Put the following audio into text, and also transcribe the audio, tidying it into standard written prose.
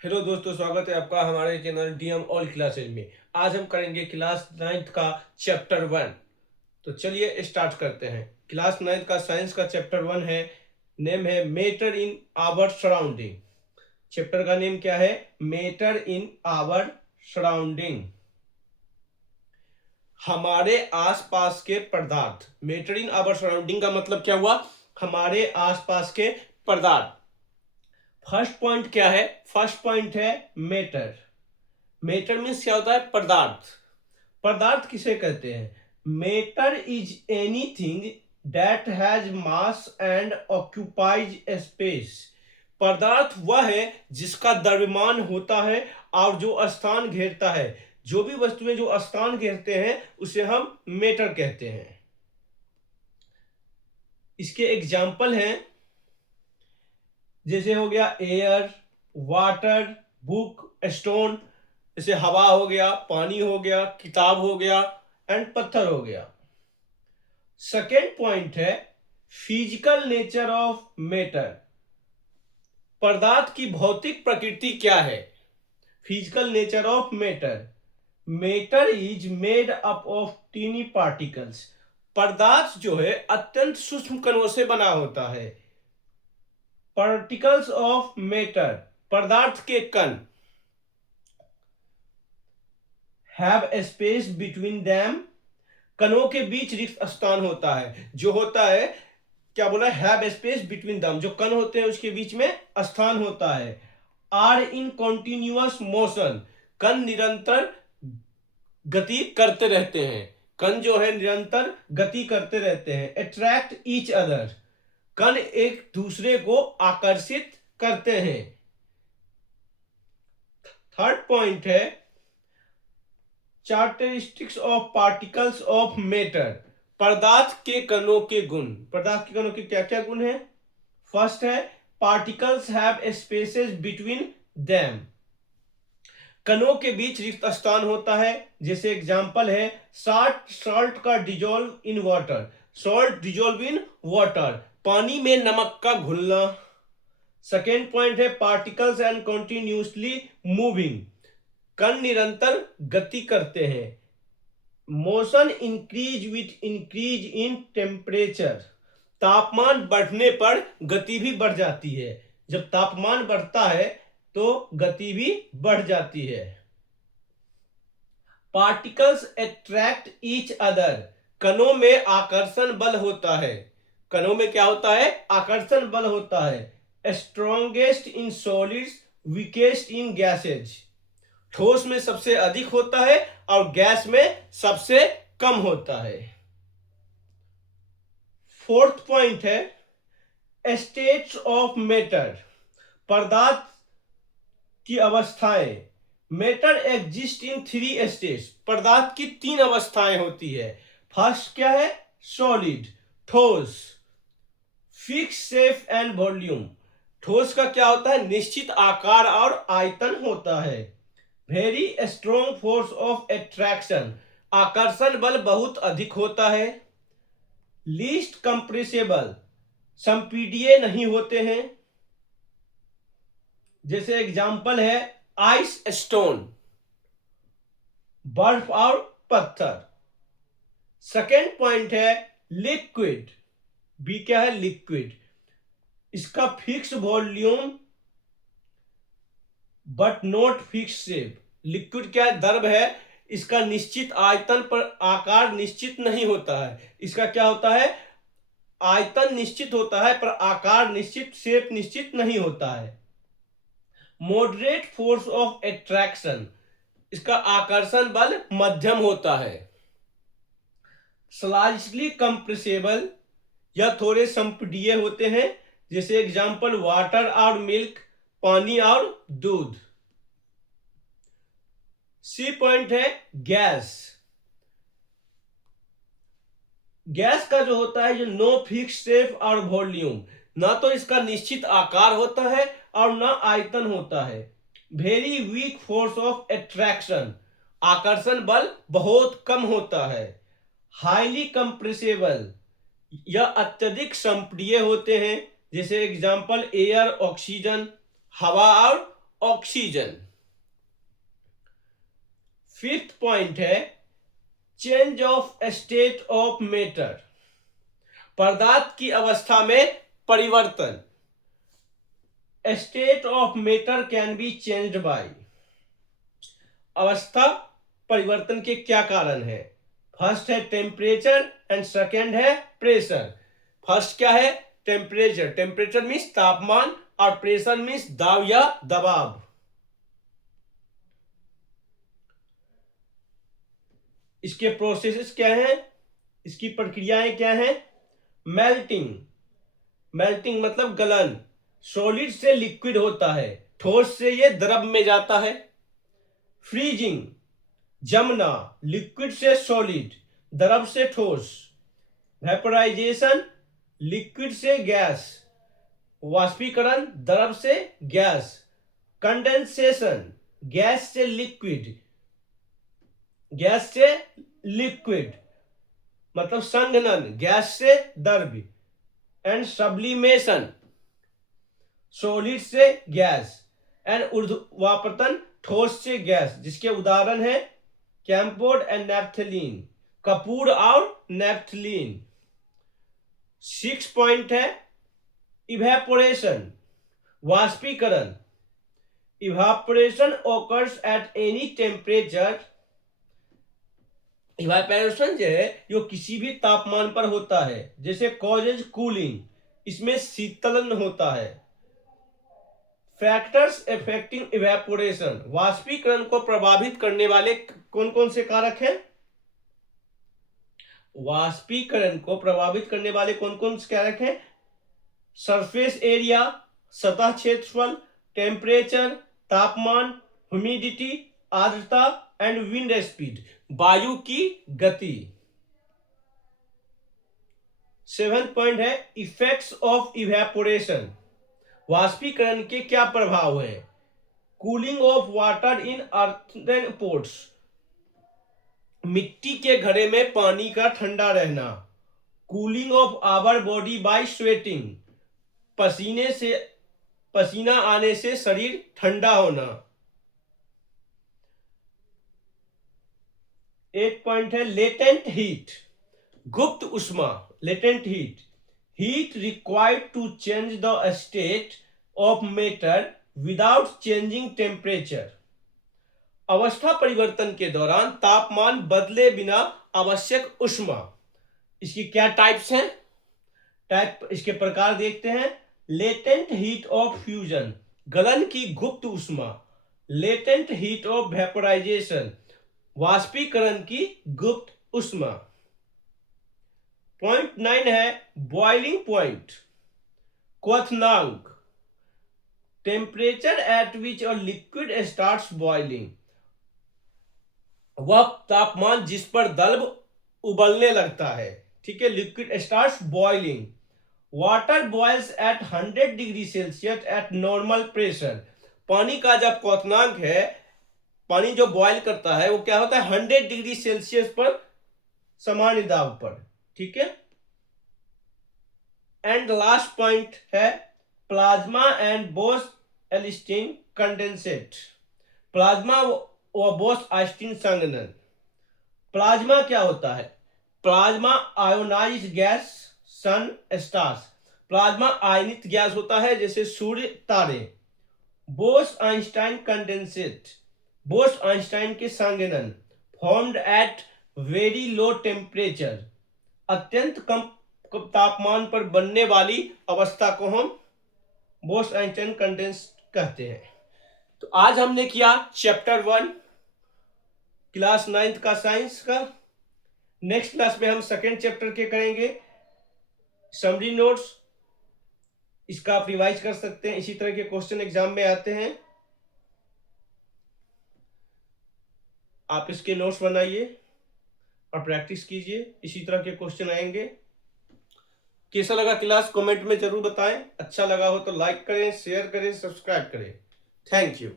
Hello दोस्तों, स्वागत है आपका हमारे चैनल डीएम ऑल क्लासेज में। आज हम करेंगे क्लास 9th का चैप्टर 1। तो चलिए स्टार्ट करते हैं। क्लास 9th का साइंस का चैप्टर 1 है। नेम है matter in our surrounding. Chapter का नेम क्या है? Matter in our surrounding. हमारे आसपास के पदार्थ। मैटर इन आवर सराउंडिंग का मतलब क्या हुआ? हमारे आसपास के पदार्थ। फर्स्ट पॉइंट क्या है? फर्स्ट पॉइंट है मैटर। मैटर मीन्स क्या होता है? पदार्थ। पदार्थ किसे कहते हैं? Matter is anything that has mass and occupies space. पदार्थ वह है जिसका द्रव्यमान होता है और जो स्थान घेरता है। जो भी वस्तुएं जो स्थान घेरते हैं उसे हम मैटर कहते हैं। इसके एग्जाम्पल हैं, जैसे हो गया एयर, वाटर, बुक, स्टोन। जैसे हवा हो गया, पानी हो गया, किताब हो गया एंड पत्थर हो गया। सेकेंड पॉइंट है फिजिकल नेचर ऑफ मैटर। पदार्थ की भौतिक प्रकृति क्या है? Physical nature of matter. Matter is made up of tiny particles. पदार्थ जो है अत्यंत सूक्ष्म कणों से बना होता है। पार्टिकल्स ऑफ मैटर, पदार्थ के कण। हैव स्पेस बिटवीन देम, कणों के बीच रिक्त स्थान होता है। जो होता है, क्या बोला? हैव स्पेस बिटवीन दम, जो कण होते हैं उसके बीच में स्थान होता है। आर इन कॉन्टिन्यूअस मोशन, कण निरंतर गति करते रहते हैं। कण जो है निरंतर गति करते रहते हैं। अट्रैक्ट ईच अदर, कण एक दूसरे को आकर्षित करते हैं। थर्ड पॉइंट है चार्टरिस्टिक्स ऑफ पार्टिकल्स ऑफ मैटर। पदार्थ के कणों के गुण। पदार्थ के कणों के क्या क्या गुण है? फर्स्ट है particles have spaces between them, कणों के बीच रिक्त स्थान होता है। जैसे एग्जांपल है साल्ट, सॉल्ट का dissolve in water, salt dissolve in water, पानी में नमक का घुलना। सेकेंड पॉइंट है पार्टिकल्स एंड कंटिन्यूसली मूविंग, कण निरंतर गति करते हैं। Motion increase with increase in temperature, तापमान बढ़ने पर गति भी बढ़ जाती है। जब तापमान बढ़ता है तो गति भी बढ़ जाती है। पार्टिकल्स अट्रैक्ट ईच अदर, कणों में आकर्षण बल होता है। कणों में क्या होता है? आकर्षण बल होता है। Strongest in solids, weakest in gases, ठोस में सबसे अधिक होता है और गैस में सबसे कम होता है। फोर्थ पॉइंट है स्टेट्स ऑफ मैटर, पदार्थ की अवस्थाएं। मैटर एग्जिस्ट इन 3 स्टेट्स, पदार्थ की 3 अवस्थाएं होती है। फर्स्ट क्या है? सॉलिड, ठोस। फिक्स शेप एंड वॉल्यूम, ठोस का क्या होता है? निश्चित आकार और आयतन होता है। Very strong force of attraction, आकर्षण बल बहुत अधिक होता है। लीस्ट कंप्रेसिबल, संपीड्य नहीं होते हैं। जैसे एग्जांपल है आइस, स्टोन, बर्फ और पत्थर। सेकेंड पॉइंट है लिक्विड। बी क्या है? लिक्विड। इसका fix volume but not fix shape. Liquid क्या है? द्रव है, इसका निश्चित आयतन पर आकार निश्चित नहीं होता है। इसका क्या होता है? आयतन निश्चित होता है पर आकार निश्चित, शेप निश्चित नहीं होता है। मॉडरेट फोर्स ऑफ अट्रैक्शन, इसका आकर्षण बल मध्यम होता है। स्लाइसली कंप्रेसेबल, या थोड़े संपीड्य होते हैं। जैसे एग्जांपल वाटर और मिल्क, पानी और दूध। सी पॉइंट है गैस। गैस का जो होता है, जो नो फिक्स शेप और वॉल्यूम, ना तो इसका निश्चित आकार होता है और ना आयतन होता है। Very weak force of attraction, आकर्षण बल बहुत कम होता है। हाईली कंप्रेसेबल, यह अत्यधिक संपीड्य होते हैं। जैसे एग्जांपल एयर, ऑक्सीजन, हवा और ऑक्सीजन। फिफ्थ पॉइंट है change of state of matter, पदार्थ की अवस्था में परिवर्तन। State of matter can be changed by, अवस्था परिवर्तन के क्या कारण है? फर्स्ट है टेम्परेचर एंड सेकेंड है प्रेशर। फर्स्ट क्या है? टेम्परेचर। टेम्परेचर मीन्स तापमान और प्रेशर मीन्स दाब या दबाव। इसके प्रोसेसेस क्या हैं? इसकी प्रक्रियाएं क्या हैं? मेल्टिंग, मेल्टिंग मतलब गलन। सॉलिड से लिक्विड होता है, ठोस से ये द्रव में जाता है। फ्रीजिंग, जमना, लिक्विड से सॉलिड, द्रव से ठोस। वेपोराइजेशन, लिक्विड से गैस, वाष्पीकरण, द्रव से गैस। कंडेंसेशन, गैस से लिक्विड, गैस से लिक्विड मतलब संघनन, गैस से द्रव। एंड सब्लिमेशन, सॉलिड से गैस। एंड ऊर्ध्वापतन, ठोस से गैस, जिसके उदाहरण है कैम्फोर्ड एंड नेप्थलीन, कपूर और नेप्थलीन। 6 पॉइंट है इवेपोरेशन, वाष्पीकरण। Evaporation occurs at any temperature, evaporation जो है जो किसी भी तापमान पर होता है, जैसे कॉजेज कूलिंग, इसमें शीतलन होता है। फैक्टर्स अफेक्टिंग इवेपोरेशन, वाष्पीकरण को प्रभावित करने वाले कौन कौन से कारक हैं? वाष्पीकरण को प्रभावित करने वाले कौन कौन से कारक हैं? सरफेस एरिया, सतह क्षेत्रफल, टेम्परेचर, तापमान, ह्यूमिडिटी, आर्द्रता एंड विंड स्पीड, वायु की गति। 7 पॉइंट है इफेक्ट्स ऑफ इवेपोरेशन, वाष्पीकरण के क्या प्रभाव हैं? Cooling of water in earthen pots, मिट्टी के घड़े में पानी का ठंडा रहना। Cooling of our body by sweating, पसीना आने से शरीर ठंडा होना। 8 पॉइंट है लेटेंट हीट, गुप्त उष्मा, latent heat, heat required to change the state of matter without changing temperature, अवस्था परिवर्तन के दौरान तापमान बदले बिना आवश्यक उष्मा। इसकी क्या टाइप्स हैं? टाइप, इसके प्रकार देखते हैं। लेटेंट हीट ऑफ फ्यूजन, गलन की गुप्त उष्मा। लेटेंट हीट ऑफ वेपोराइजेशन, वाष्पीकरण की गुप्त उष्मा। पॉइंट 9 है बॉइलिंग पॉइंट, क्वथनांक, temperature at which a liquid starts boiling, वह तापमान जिस पर द्रव उबलने लगता है। ठीक है, liquid starts boiling. Water boils at 100 degree Celsius at normal pressure, पानी का जब क्वथनांक है, पानी जो बॉयल करता है वो क्या होता है? 100 डिग्री सेल्सियस पर, सामान्य दाब पर। ठीक है। एंड लास्ट पॉइंट है plasma and Bose-Einstein condensate, plasma व बोस-आइंस्टीन संघनन। प्लाज्मा क्या होता है? प्लाज्मा आयोनाइज्ड गैस, सन, स्टार्स, प्लाज्मा आयनित गैस होता है जैसे सूर्य, तारे। बोस-आइंस्टाइन कंडेंसेट, बोस-आइंस्टाइन के संघनन, formed at very low temperature, अत्यंत कम तापमान पर बनने वाली अवस्था को हम बोस-आइंस्टाइन कंडेंसेट कहते हैं। तो आज हमने किया चैप्टर 1 क्लास 9th का साइंस का। नेक्स्ट क्लास में हम सेकेंड चैप्टर के करेंगे समरी नोट्स, इसका आप रिवाइज कर सकते हैं, इसी तरह के क्वेश्चन एग्जाम में आते हैं। आप इसके नोट्स बनाइए और प्रैक्टिस कीजिए, इसी तरह के क्वेश्चन आएंगे। कैसा लगा क्लास कमेंट में जरूर बताएं। अच्छा लगा हो तो लाइक करें, शेयर करें, सब्सक्राइब करें। Thank you.